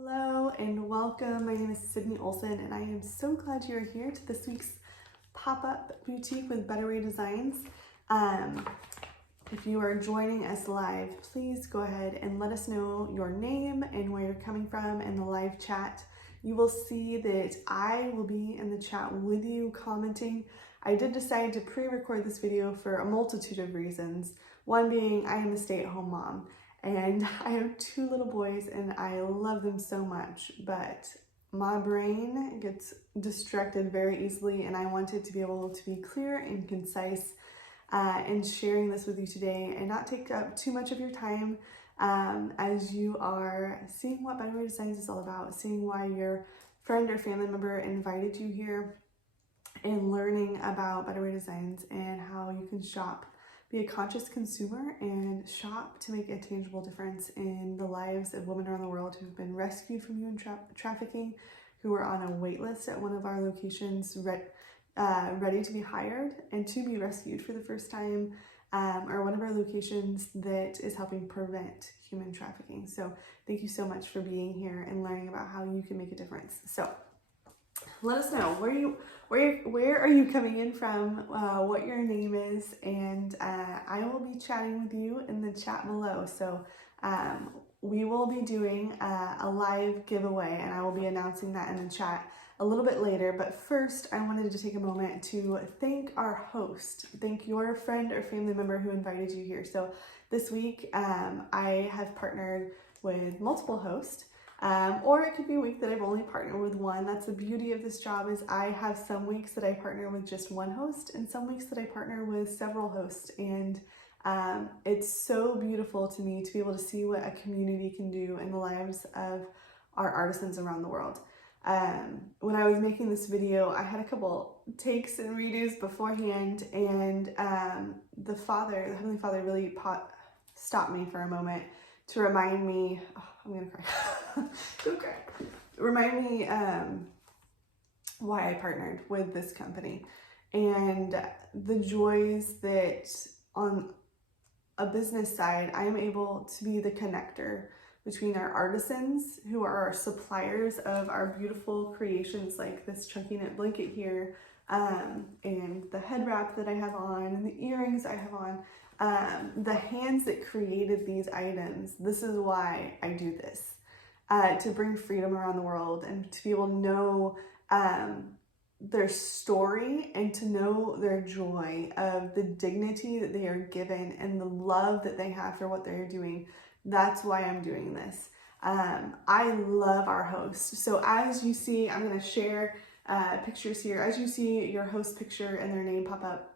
Hello and welcome. My name is Sydney Olson and I am so glad you're here to this week's pop-up boutique with Better Way Designs. If you are joining us live, please go ahead and let us know your name and where you're coming from in the live chat. You will see that I will be in the chat with you commenting. I did decide to pre-record this video for a multitude of reasons. One being I am a stay-at-home mom. And I have two little boys and I love them so much, but my brain gets distracted very easily and I wanted to be able to be clear and concise in sharing this with you today and not take up too much of your time as you are seeing what Better Way Designs is all about, seeing why your friend or family member invited you here, and learning about Better Way Designs and how you can shop. Be a conscious consumer and shop to make a tangible difference in the lives of women around the world who've been rescued from human trafficking, who are on a wait list at one of our locations ready to be hired and to be rescued for the first time, or one of our locations that is helping prevent human trafficking. So thank you so much for being here and learning about how you can make a difference. So let us know where are you coming in from, what your name is, and I will be chatting with you in the chat below. So we will be doing a live giveaway and I will be announcing that in the chat a little bit later. But first, I wanted to take a moment to thank our host, thank your friend or family member who invited you here. So this week I have partnered with multiple hosts. Or it could be a week that I've only partnered with one. That's the beauty of this job, is I have some weeks that I partner with just one host and some weeks that I partner with several hosts. And it's so beautiful to me to be able to see what a community can do in the lives of our artisans around the world. When I was making this video, I had a couple takes and redos beforehand, and the Heavenly Father really stopped me for a moment to remind me, I'm gonna cry, don't cry. Remind me why I partnered with this company and the joys that on a business side, I am able to be the connector between our artisans, who are our suppliers of our beautiful creations like this chunky knit blanket here, and the head wrap that I have on, and the earrings I have on. The hands that created these items. This is why I do this, to bring freedom around the world and to be able to know their story and to know their joy of the dignity that they are given and the love that they have for what they're doing. That's why I'm doing this. I love our host. So as you see, I'm going to share pictures here. As you see your host picture and their name pop up,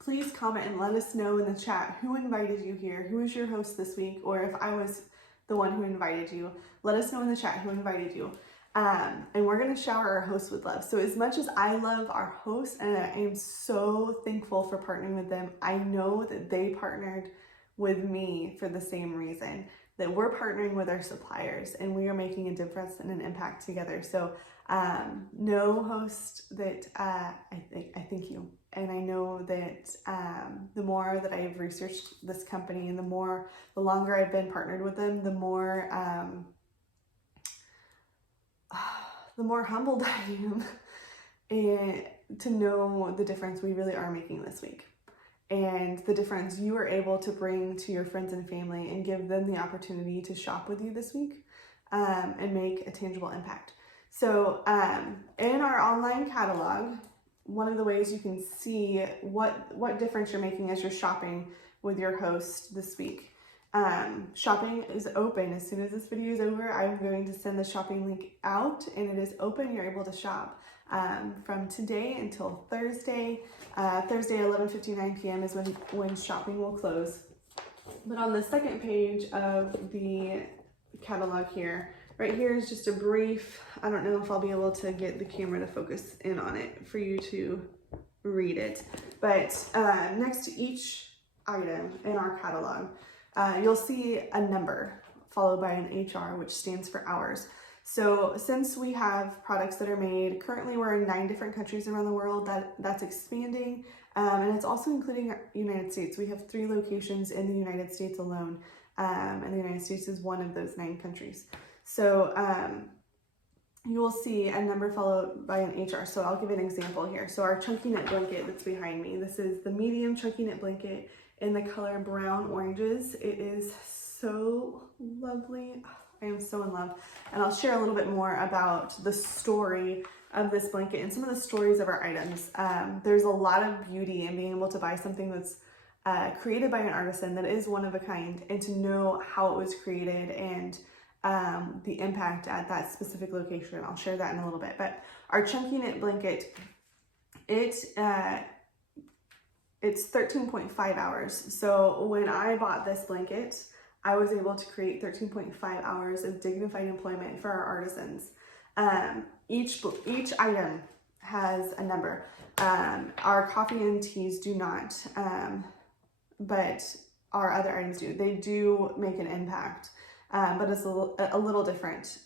please comment and let us know in the chat who invited you here, who is your host this week, or if I was the one who invited you, let us know in the chat who invited you. And we're going to shower our hosts with love. So as much as I love our hosts and I am so thankful for partnering with them, I know that they partnered with me for the same reason, that we're partnering with our suppliers and we are making a difference and an impact together. So no host that I thank you. And I know that the more that I've researched this company and the longer I've been partnered with them, the more humbled I am and to know the difference we really are making this week, and the difference you are able to bring to your friends and family and give them the opportunity to shop with you this week and make a tangible impact. So in our online catalog, one of the ways you can see what difference you're making as you're shopping with your host this week. Shopping is open. As soon as this video is over, I'm going to send the shopping link out and it is open. You're able to shop from today until Thursday. Thursday 11:59 p.m. is when shopping will close. But on the second page of the catalog here, right here is just a brief, I don't know if I'll be able to get the camera to focus in on it for you to read it, but next to each item in our catalog, you'll see a number followed by an HR, which stands for hours. So since we have products that are made, currently we're in 9 different countries around the world, that's expanding, and it's also including the United States. We have 3 locations in the United States alone, and the United States is one of those 9 countries. So you will see a number followed by an HR. So I'll give an example here. So our chunky knit blanket that's behind me, this is the medium chunky knit blanket in the color brown oranges. It is so lovely. I am so in love. And I'll share a little bit more about the story of this blanket and some of the stories of our items. There's a lot of beauty in being able to buy something that's created by an artisan that is one of a kind, and to know how it was created and the impact at that specific location. I'll share that in a little bit. But our chunky knit blanket, it's 13.5 hours. So when I bought this blanket, I was able to create 13.5 hours of dignified employment for our artisans. Each item has a number. Our coffee and teas do not, but our other items do. They do make an impact, but it's a little different.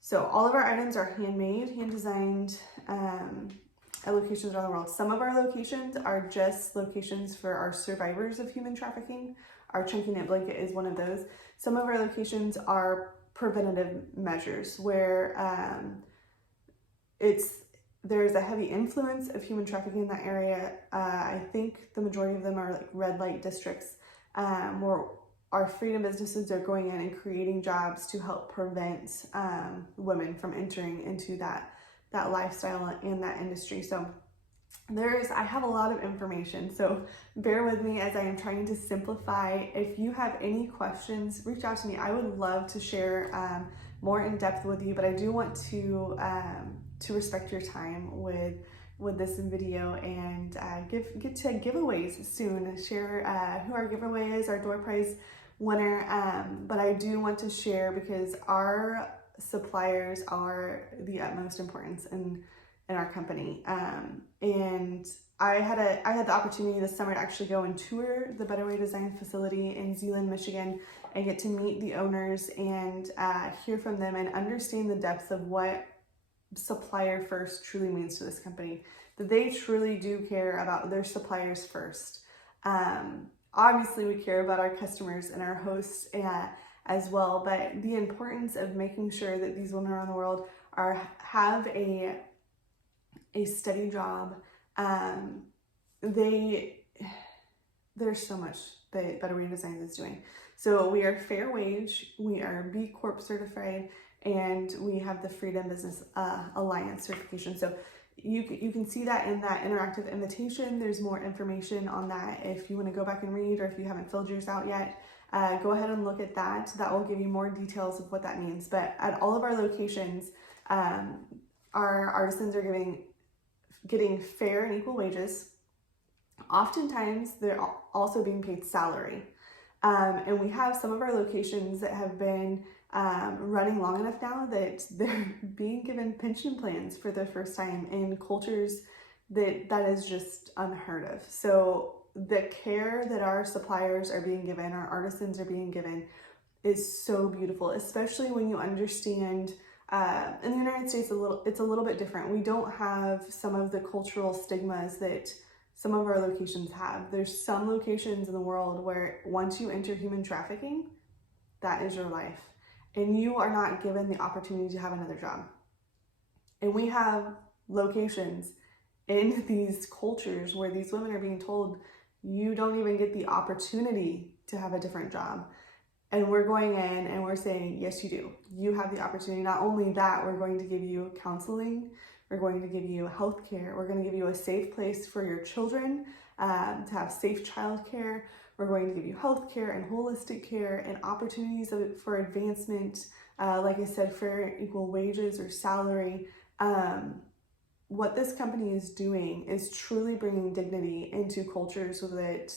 So all of our items are handmade, hand designed, at locations around the world. Some of our locations are just locations for our survivors of human trafficking. Our chunky knit blanket is one of those. Some of our locations are preventative measures where there's a heavy influence of human trafficking in that area. I think the majority of them are like red light districts, where our freedom businesses are going in and creating jobs to help prevent women from entering into that lifestyle and that industry. So I have a lot of information, so bear with me as I am trying to simplify. If you have any questions, reach out to me. I would love to share more in depth with you, but I do want to respect your time with this video and get to giveaways soon. Share who our giveaway is, our door prize winner. But I do want to share because our suppliers are the utmost importance in our company. And I had the opportunity this summer to actually go and tour the Better Way Design facility in Zeeland, Michigan, and get to meet the owners and hear from them and understand the depths of what supplier first truly means to this company. That they truly do care about their suppliers first. Obviously we care about our customers and our hosts as well, but the importance of making sure that these women around the world have a steady job. There's so much that Better Way Design is doing. So we are fair wage, we are B Corp certified, and we have the Freedom Business Alliance certification. So you can see that in that interactive invitation. There's more information on that if you want to go back and read, or if you haven't filled yours out yet. Go ahead and look at that. That will give you more details of what that means. But at all of our locations, our artisans are getting fair and equal wages. Oftentimes, they're also being paid salary. And we have some of our locations that have been running long enough now that they're being given pension plans for the first time in cultures that is just unheard of. So the care that our suppliers are being given, our artisans are being given, is so beautiful, especially when you understand. In the United States, it's a little bit different. We don't have some of the cultural stigmas that some of our locations have. There's some locations in the world where once you enter human trafficking, that is your life. And you are not given the opportunity to have another job. And we have locations in these cultures where these women are being told, you don't even get the opportunity to have a different job. And we're going in and we're saying, yes, you do. You have the opportunity. Not only that, we're going to give you counseling. We're going to give you health care. We're going to give you a safe place for your children to have safe child care. We're going to give you health care and holistic care and opportunities for advancement. Like I said, fair equal wages or salary. What this company is doing is truly bringing dignity into cultures that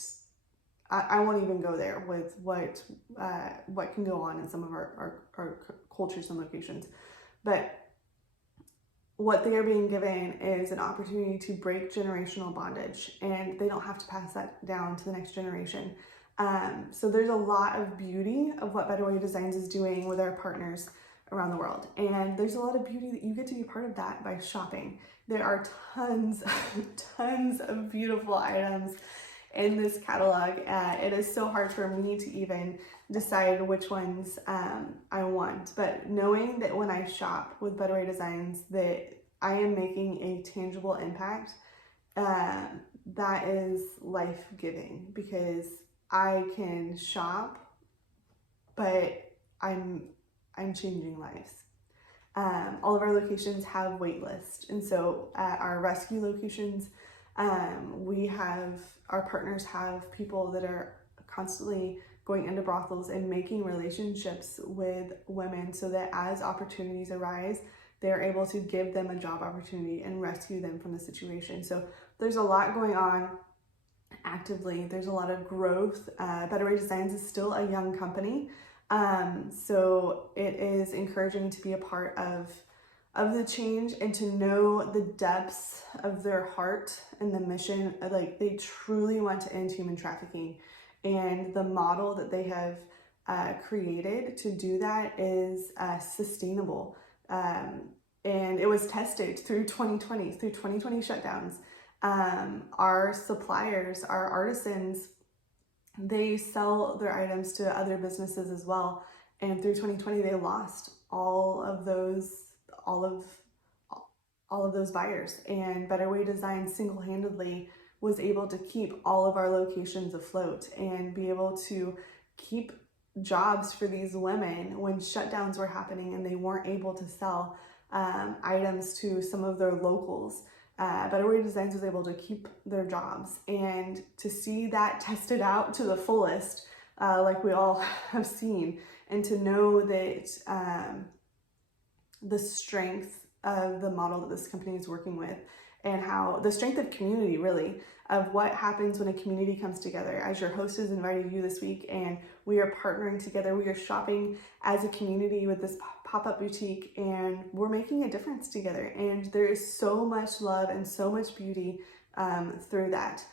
I won't even go there with what can go on in some of our cultures and locations. But what they are being given is an opportunity to break generational bondage, and they don't have to pass that down to the next generation. So there's a lot of beauty of what Better Way Designs is doing with our partners around the world. And there's a lot of beauty that you get to be part of that by shopping. There are tons of beautiful items. in this catalog. It is so hard for me to even decide which ones I want, but knowing that when I shop with Better Way Designs that I am making a tangible impact, that is life-giving, because I can shop, but I'm changing lives. All of our locations have wait lists, and so at our rescue locations, our partners have people that are constantly going into brothels and making relationships with women so that as opportunities arise, they're able to give them a job opportunity and rescue them from the situation. So there's a lot going on actively. There's a lot of growth. Better Way Designs is still a young company. So it is encouraging to be a part of the change and to know the depths of their heart and the mission. Like, they truly want to end human trafficking, and the model that they have created to do that is sustainable. And it was tested through 2020 shutdowns. Our suppliers, our artisans, they sell their items to other businesses as well. And through 2020, they lost all of those buyers. And Better Way Design single-handedly was able to keep all of our locations afloat and be able to keep jobs for these women when shutdowns were happening and they weren't able to sell items to some of their locals. Better Way Designs was able to keep their jobs, and to see that tested out to the fullest, like we all have seen, and to know that the strength of the model that this company is working with, and how the strength of community, really, of what happens when a community comes together. As your host has invited you this week, and we are partnering together, we are shopping as a community with this pop-up boutique, and we're making a difference together. And there is so much love and so much beauty through that.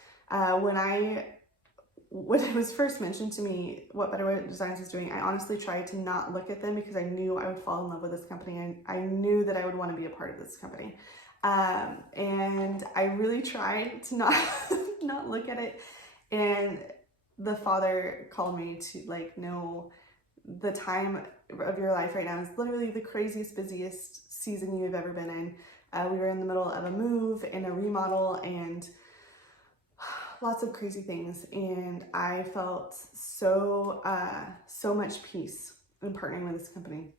When it was first mentioned to me what Better Way Designs was doing, I honestly tried to not look at them because I knew I would fall in love with this company, and I knew that I would want to be a part of this company. And I really tried to not look at it. And the Father called me to, like, no, the time of your life right now is literally the craziest, busiest season you've ever been in. We were in the middle of a move and a remodel and lots of crazy things. And I felt so much peace in partnering with this company.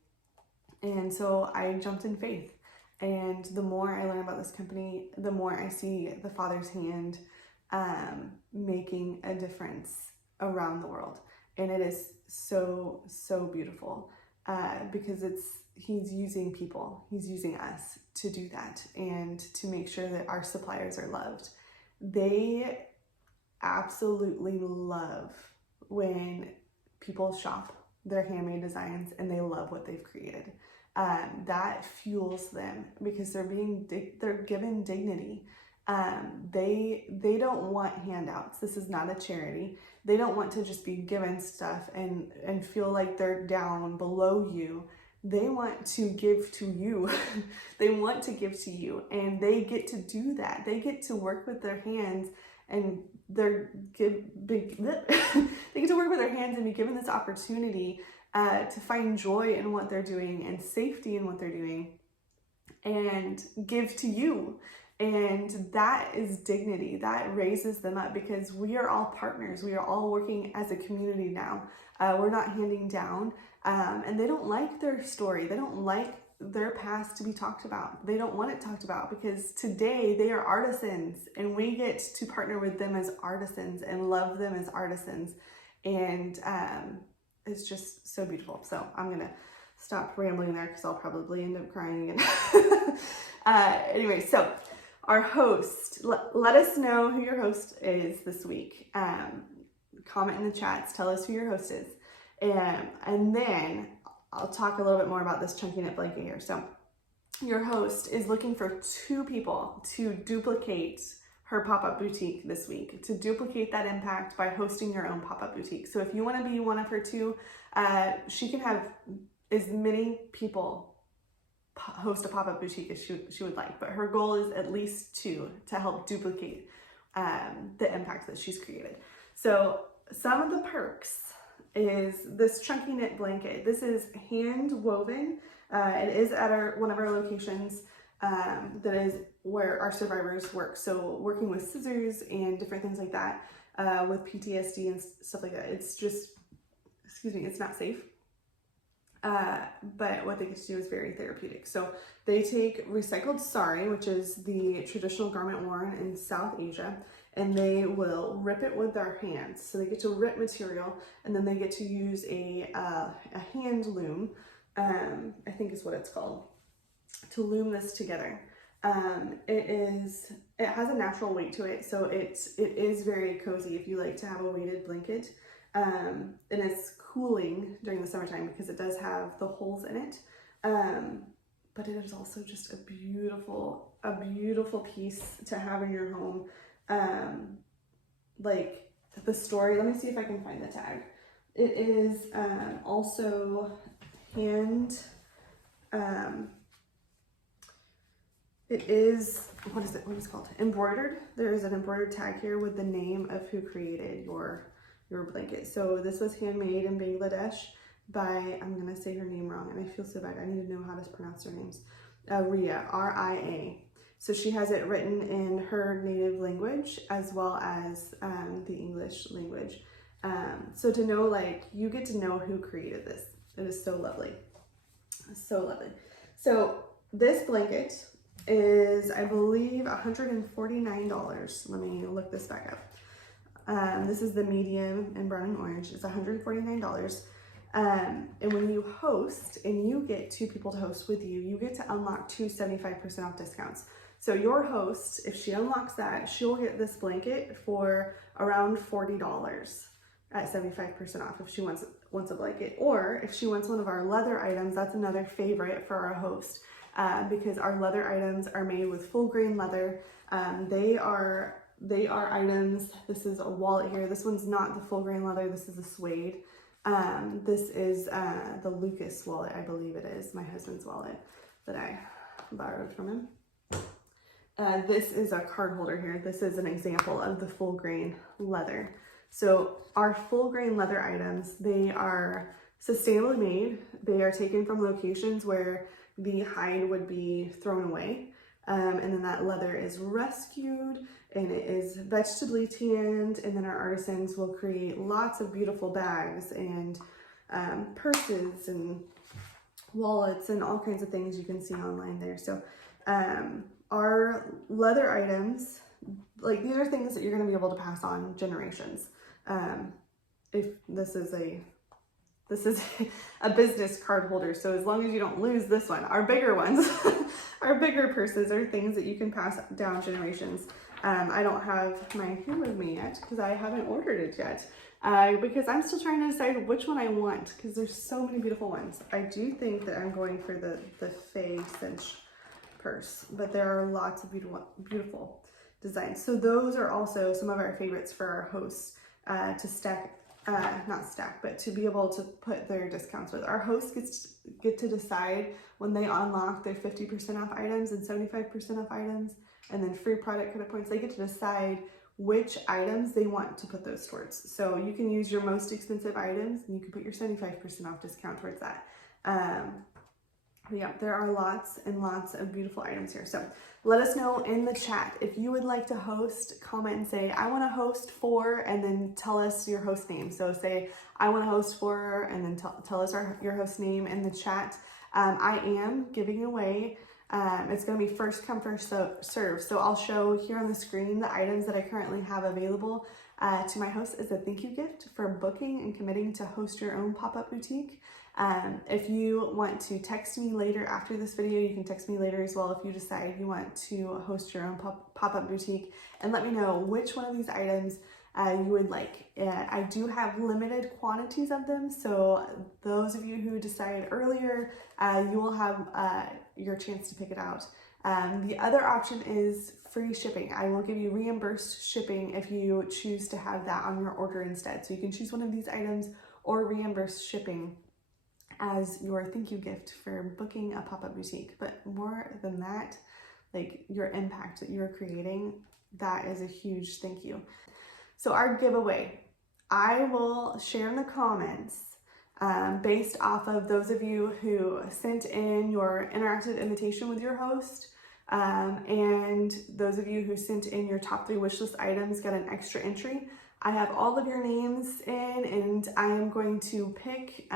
And so I jumped in faith. And the more I learn about this company, the more I see the Father's hand making a difference around the world. And it is so, so beautiful because he's using people, he's using us to do that and to make sure that our suppliers are loved. They absolutely love when people shop their handmade designs and they love what they've created. That fuels them because they're given dignity. They don't want handouts. This is not a charity. They don't want to just be given stuff and feel like they're down below you. They want to give to you. They want to give to you, and they get to do that. They get to work with their hands, and they get to work with their hands and be given this opportunity to find joy in what they're doing and safety in what they're doing and give to you. And that is dignity. That raises them up because we are all partners. We are all working as a community now. We're not handing down. And they don't like their story. They don't like their past to be talked about. They don't want it talked about because today they are artisans and we get to partner with them as artisans and love them as artisans. And it's just so beautiful. So I'm going to stop rambling there because I'll probably end up crying again. Anyway, so our host, let us know who your host is this week. Comment in the chats, tell us who your host is. And then I'll talk a little bit more about this chunky knit blanket here. So your host is looking for 2 people to duplicate her pop-up boutique this week, to duplicate that impact by hosting your own pop-up boutique. So if you want to be one of her 2, she can have as many people host a pop-up boutique as she would like, but her goal is at least 2 to help duplicate the impact that she's created. So some of the perks is this chunky knit blanket. This is hand woven. It is at one of our locations that is where our survivors work. So working with scissors and different things like that with PTSD and stuff like that. It's just, excuse me, it's not safe. But what they get to do is very therapeutic. So they take recycled sari, which is the traditional garment worn in South Asia, and they will rip it with their hands. So they get to rip material, and then they get to use a hand loom, I think is what it's called, to loom this together. It has a natural weight to it, so it is very cozy if you like to have a weighted blanket. And it's cooling during the summertime because it does have the holes in it. But it is also just a beautiful piece to have in your home. Like the story, let me see if I can find the tag. It is also hand, it is, what is it called? Embroidered. There is an embroidered tag here with the name of who created your blanket. So this was handmade in Bangladesh by, I'm gonna say her name wrong and I feel so bad. I need to know how to pronounce her names. Ria, R-I-A. So she has it written in her native language as well as the English language. So to know, like, you get to know who created this. It is so lovely. So lovely. So this blanket is, I believe, $149. Let me look this back up. This is the medium in brown and orange. It's $149. And when you host and you get 2 people to host with you, you get to unlock 2 75% off discounts. So your host, if she unlocks that, she'll get this blanket for around $40 at 75% off if she wants a blanket. Or if she wants one of our leather items, that's another favorite for our host because our leather items are made with full grain leather. They are items, this is a wallet here. This one's not the full grain leather, this is a suede. This is the Lucas wallet, I believe it is, my husband's wallet that I borrowed from him. This is a card holder here. This is an example of the full grain leather. So our full grain leather items, they are sustainably made. They are taken from locations where the hide would be thrown away. And then that leather is rescued and it is vegetably tanned, and then our artisans will create lots of beautiful bags and purses and wallets and all kinds of things you can see online there. So our leather items, like, these are things that you're going to be able to pass on generations. If this is a business card holder, so as long as you don't lose this one. Our bigger ones, our bigger purses are things that you can pass down generations. I don't have mine here with me yet because I haven't ordered it yet because I'm still trying to decide which one I want because there's so many beautiful ones. I do think that I'm going for the Faye cinch purse, but there are lots of beautiful designs. So those are also some of our favorites for our hosts to stack. Not stack, but to be able to put their discounts with. Our hosts get to decide when they unlock their 50% off items and 75% off items, and then free product credit points. They get to decide which items they want to put those towards. So you can use your most expensive items and you can put your 75% off discount towards that. Yeah, there are lots and lots of beautiful items here. So let us know in the chat if you would like to host. Comment and say, I want to host for, and then tell us your host name. So say, I want to host for, and then tell us your host name in the chat. I am giving away, it's going to be first come, first serve. So I'll show here on the screen the items that I currently have available to my host as a thank you gift for booking and committing to host your own pop-up boutique. If you want to text me later after this video, you can text me later as well if you decide you want to host your own pop-up boutique, and let me know which one of these items you would like. I do have limited quantities of them, so those of you who decide earlier, you will have your chance to pick it out. The other option is free shipping. I will give you reimbursed shipping if you choose to have that on your order instead. So you can choose one of these items or reimbursed shipping as your thank you gift for booking a pop-up boutique. But more than that, like, your impact that you're creating, that is a huge thank you. So our giveaway, I will share in the comments based off of those of you who sent in your interactive invitation with your host, and those of you who sent in your top 3 wish list items got an extra entry. I have all of your names in, and I am going to pick,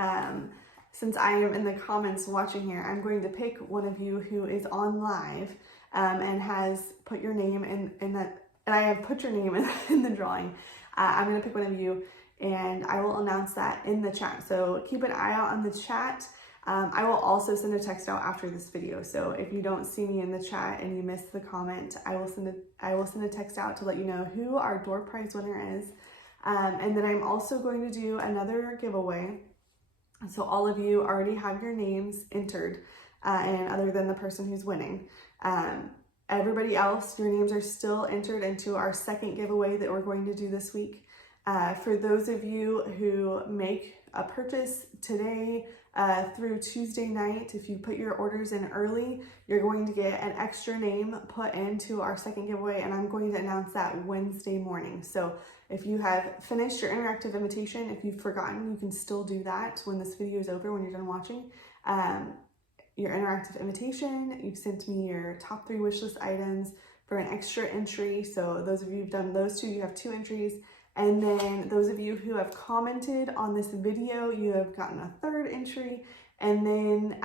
since I am in the comments watching here, I'm going to pick one of you who is on live and has put your name in that, and I have put your name in the drawing. I'm going to pick one of you, and I will announce that in the chat. So keep an eye out on the chat. I will also send a text out after this video. So if you don't see me in the chat and you missed the comment, I will send a text out to let you know who our door prize winner is. And then I'm also going to do another giveaway. So all of you already have your names entered, and other than the person who's winning. Everybody else, your names are still entered into our second giveaway that we're going to do this week. For those of you who make a purchase today through Tuesday night, if you put your orders in early, you're going to get an extra name put into our second giveaway, and I'm going to announce that Wednesday morning. So if you have finished your interactive invitation, if you've forgotten, you can still do that when this video is over, when you're done watching. Your interactive invitation, you've sent me your top 3 wish list items for an extra entry. So those of you who've done those 2, you have 2 entries. And then those of you who have commented on this video, you have gotten a 3rd entry. And then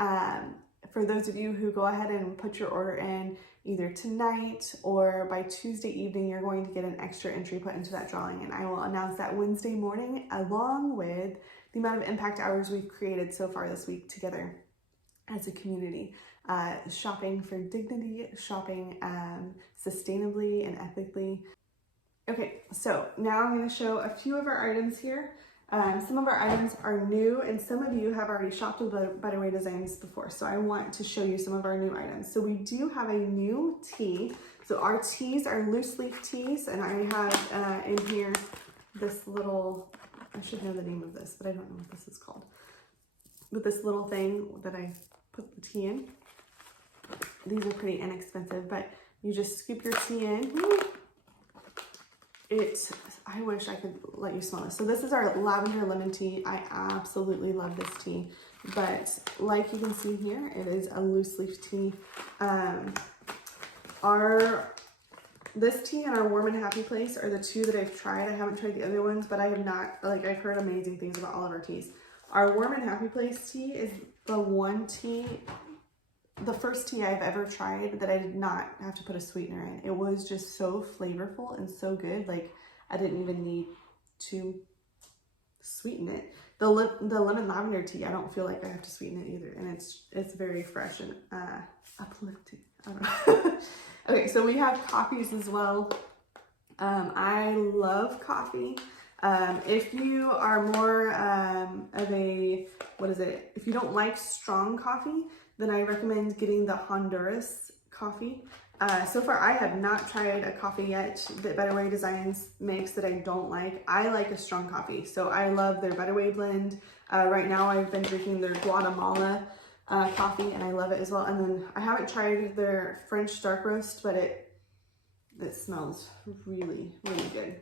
for those of you who go ahead and put your order in either tonight or by Tuesday evening, you're going to get an extra entry put into that drawing. And I will announce that Wednesday morning, along with the amount of impact hours we've created so far this week together as a community, shopping for dignity, shopping sustainably and ethically. Okay, so now I'm going to show a few of our items here. Some of our items are new, and some of you have already shopped with Better Way Designs before, so I want to show you some of our new items. So we do have a new tee. So our tees are loose leaf tees, and I have in here this little, I should know the name of this, but I don't know what this is called. With this little thing that I put the tea in. These are pretty inexpensive, but you just scoop your tea in. I wish I could let you smell this. So this is our lavender lemon tea. I absolutely love this tea, but like you can see here, it is a loose leaf tea. This tea and our Warm and Happy Place are the 2 that I've tried. I haven't tried the other ones, but I have not, like, I've heard amazing things about all of our teas. Our Warm and Happy Place tea is the one tea, the first tea I've ever tried that I did not have to put a sweetener in. It was just so flavorful and so good. Like, I didn't even need to sweeten it. The lemon lavender tea, I don't feel like I have to sweeten it either. And it's very fresh and uplifting. I don't know. Okay, so we have coffees as well. I love coffee. If you are more of a, if you don't like strong coffee, then I recommend getting the Honduras coffee. So far, I have not tried a coffee yet that Better Way Designs makes that I don't like. I like a strong coffee, so I love their Better Way blend. Right now, I've been drinking their Guatemala coffee, and I love it as well. And then I haven't tried their French dark roast, but it smells really, really good.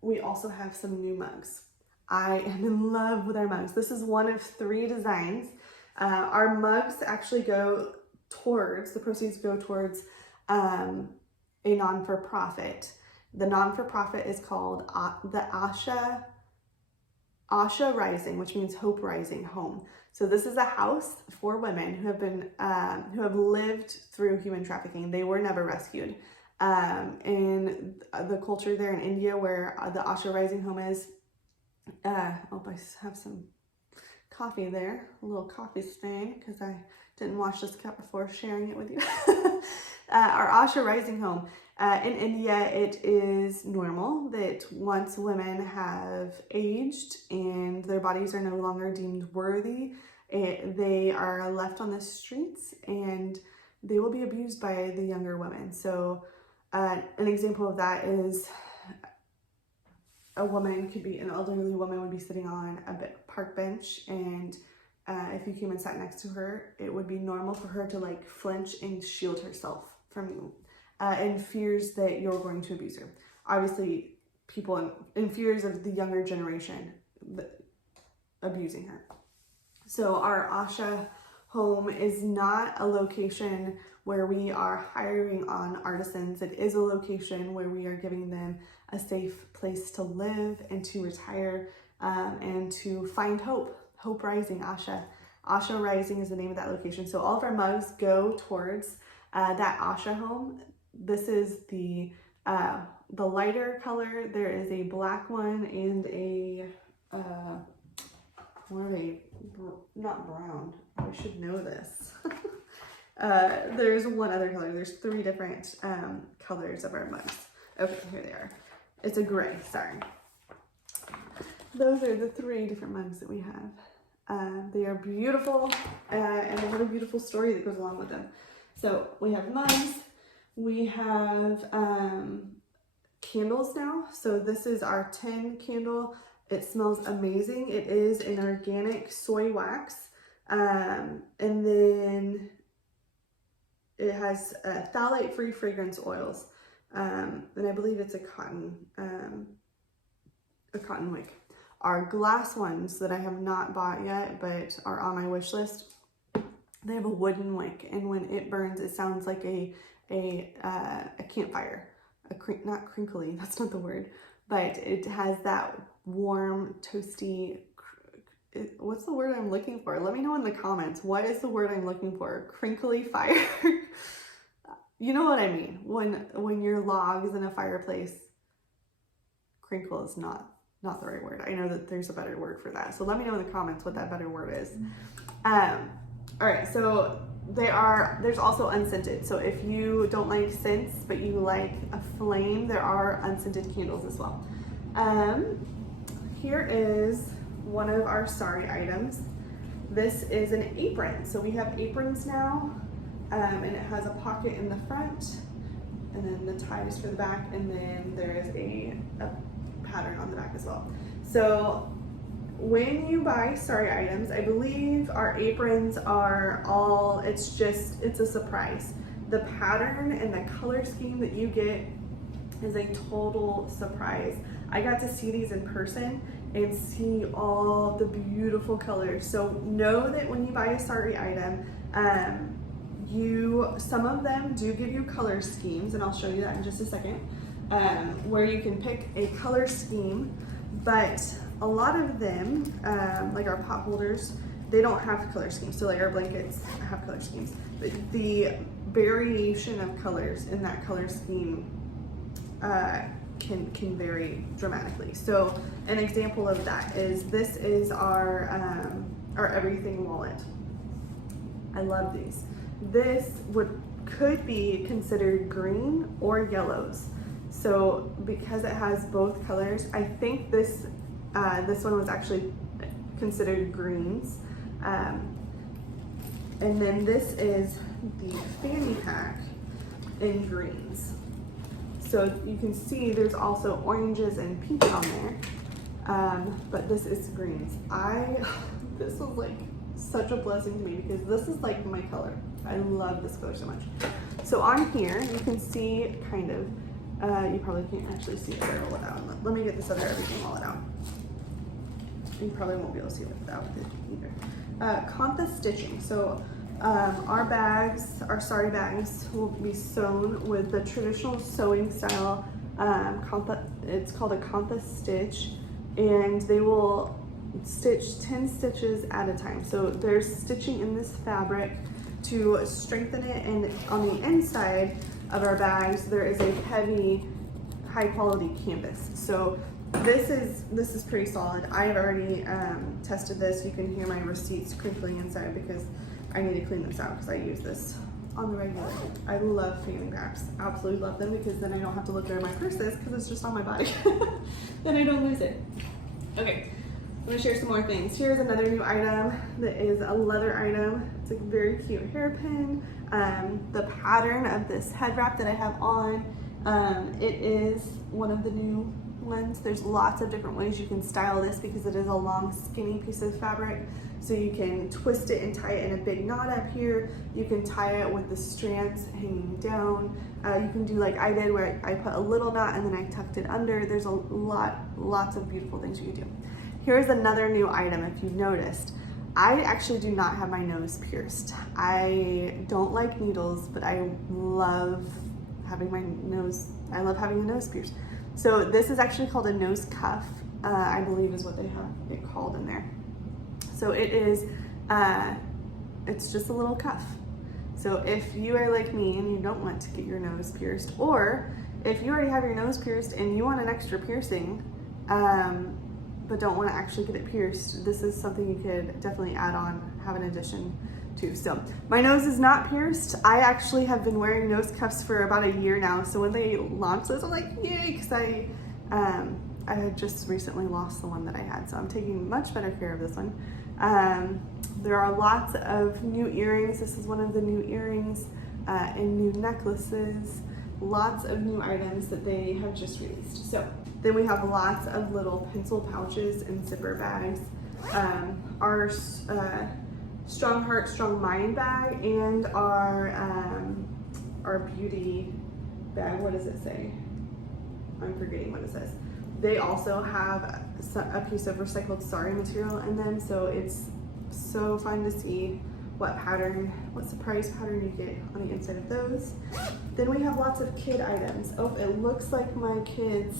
We also have some new mugs. I am in love with our mugs. This is one of 3 designs. Our mugs actually go towards, the proceeds go towards a non-for-profit. The non-for-profit is called the Asha Rising, which means Hope Rising Home. So this is a house for women who have been who have lived through human trafficking. They were never rescued. In the culture there in India where the Asha Rising Home is, I have some coffee there, a little coffee stain because I didn't wash this cup before sharing it with you. Our Asha Rising Home, in India, it is normal that once women have aged and their bodies are no longer deemed worthy, they are left on the streets and they will be abused by the younger women. So an example of that is a woman could be, an elderly woman would be sitting on a park bench, and if you came and sat next to her, it would be normal for her to like flinch and shield herself from you. and fears that you're going to abuse her. Obviously, people in fears of the younger generation abusing her. So our Asha home is not a location where we are hiring on artisans. It is a location where we are giving them a safe place to live and to retire, and to find hope. Hope Rising, Asha. Asha Rising is the name of that location. So all of our mugs go towards that Asha home. This is the lighter color. There is a black one and a, what are they? Not brown. I should know this. There's one other color. There's 3 different colors of our mugs. Okay, here they are. It's a gray, sorry. Those are the 3 different mugs that we have. They are beautiful, and they have a beautiful story that goes along with them. So we have mugs, we have candles now. So this is our 10 candle. It smells amazing. It is an organic soy wax, and then it has phthalate-free fragrance oils, and I believe it's a cotton wick. Our glass ones that I have not bought yet, but are on my wish list, they have a wooden wick, and when it burns, it sounds like a campfire. Not crinkly, that's not the word, but it has that warm, toasty, what's the word I'm looking for? Let me know in the comments. What is the word I'm looking for? Crinkly fire. You know what I mean. When your logs in a fireplace, crinkle is not the right word. I know that there's a better word for that. So let me know in the comments what that better word is. All right, so there's also unscented. So if you don't like scents, but you like a flame, there are unscented candles as well. Here is one of our sari items. This is an apron. So we have aprons now, and it has a pocket in the front, and then the ties for the back, and then there is a pattern on the back as well. So when you buy sari items, I believe our aprons are all, it's a surprise. The pattern and the color scheme that you get is a total surprise. I got to see these in person and see all the beautiful colors. So know that when you buy a sari item, some of them do give you color schemes, and I'll show you that in just a second, where you can pick a color scheme, but a lot of them, like our pot holders, they don't have color schemes. So like our blankets have color schemes, but the variation of colors in that color scheme can vary dramatically. So an example of that is this is our everything wallet. I love these. This could be considered green or yellows. So because it has both colors, I think this one was actually considered greens. And then this is the fanny pack in greens. So you can see there's also oranges and pink on there, but this is greens. This was like such a blessing to me because this is like my color. I love this color so much. So on here, you can see kind of, you probably can't actually see it very well without. Let me get this other everything wallet out. You probably won't be able to see it without it either. Kantha stitching. So our bags, our sari bags, will be sewn with the traditional sewing style kantha. It's called a kantha stitch, and they will stitch 10 stitches at a time. So there's stitching in this fabric to strengthen it, and on the inside of our bags there is a heavy, high quality canvas. So this is pretty solid. I've already tested this. You can hear my receipts crinkling inside because I need to clean this out because I use this on the regular. I love fanny packs. Absolutely love them because then I don't have to look through my purses because it's just on my body. Then I don't lose it. Okay, I'm gonna share some more things. Here's another new item that is a leather item. It's a very cute hairpin. The pattern of this head wrap that I have on, it is one of the new ones. There's lots of different ways you can style this because it is a long skinny piece of fabric. So you can twist it and tie it in a big knot up here. You can tie it with the strands hanging down. You can do like I did where I put a little knot and then I tucked it under. There's lots of beautiful things you can do. Here's another new item if you've noticed. I actually do not have my nose pierced. I don't like needles, but I love having a nose pierced. So this is actually called a nose cuff, I believe is what they have it called in there. So it is, it's just a little cuff. So if you are like me and you don't want to get your nose pierced, or if you already have your nose pierced and you want an extra piercing, but don't want to actually get it pierced, this is something you could definitely add on, have an addition to. So my nose is not pierced. I actually have been wearing nose cuffs for about a year now. So when they launched this, I'm like, yay, because I had just recently lost the one that I had. So I'm taking much better care of this one. There are lots of new earrings. This is one of the new earrings and new necklaces. Lots of new items that they have just released. So then we have lots of little pencil pouches and zipper bags. Our Strong Heart, Strong Mind bag and our beauty bag. What does it say? I'm forgetting what it says. They also have a piece of recycled sari material in them, so it's so fun to see what surprise pattern you get on the inside of those. Then we have lots of kid items. Oh, it looks like my kids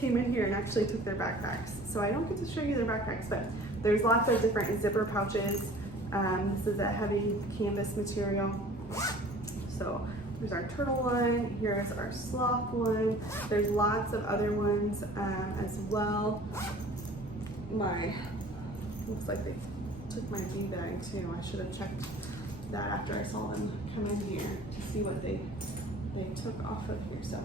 came in here and actually took their backpacks. So I don't get to show you their backpacks, but there's lots of different zipper pouches. This is a heavy canvas material. So there's our turtle one, here's our sloth one. There's lots of other ones as well. Looks like they took my bee bag too. I should have checked that after I saw them come in here to see what they took off of here. So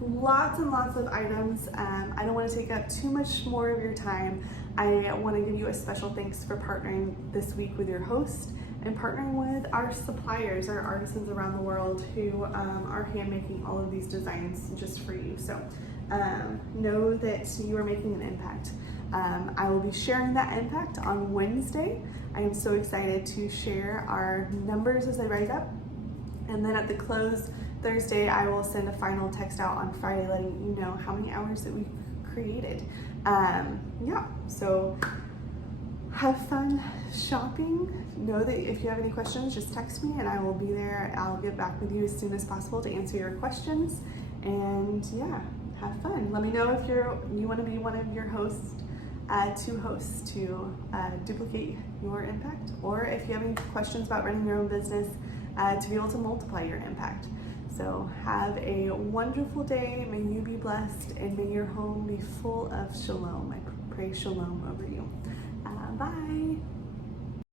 lots and lots of items. I don't want to take up too much more of your time. I want to give you a special thanks for partnering this week with your host and partnering with our suppliers, our artisans around the world who are hand making all of these designs just for you. So know that you are making an impact. I will be sharing that impact on Wednesday. I am so excited to share our numbers as they rise up. And then at the close Thursday, I will send a final text out on Friday letting you know how many hours that we've created. Yeah, so have fun shopping. Know that if you have any questions, just text me and I will be there. I'll get back with you as soon as possible to answer your questions. And yeah, have fun. Let me know if you want to be one of your hosts, two hosts to duplicate your impact, or if you have any questions about running your own business to be able to multiply your impact. So have a wonderful day. May you be blessed and may your home be full of shalom. I pray shalom over you. Bye.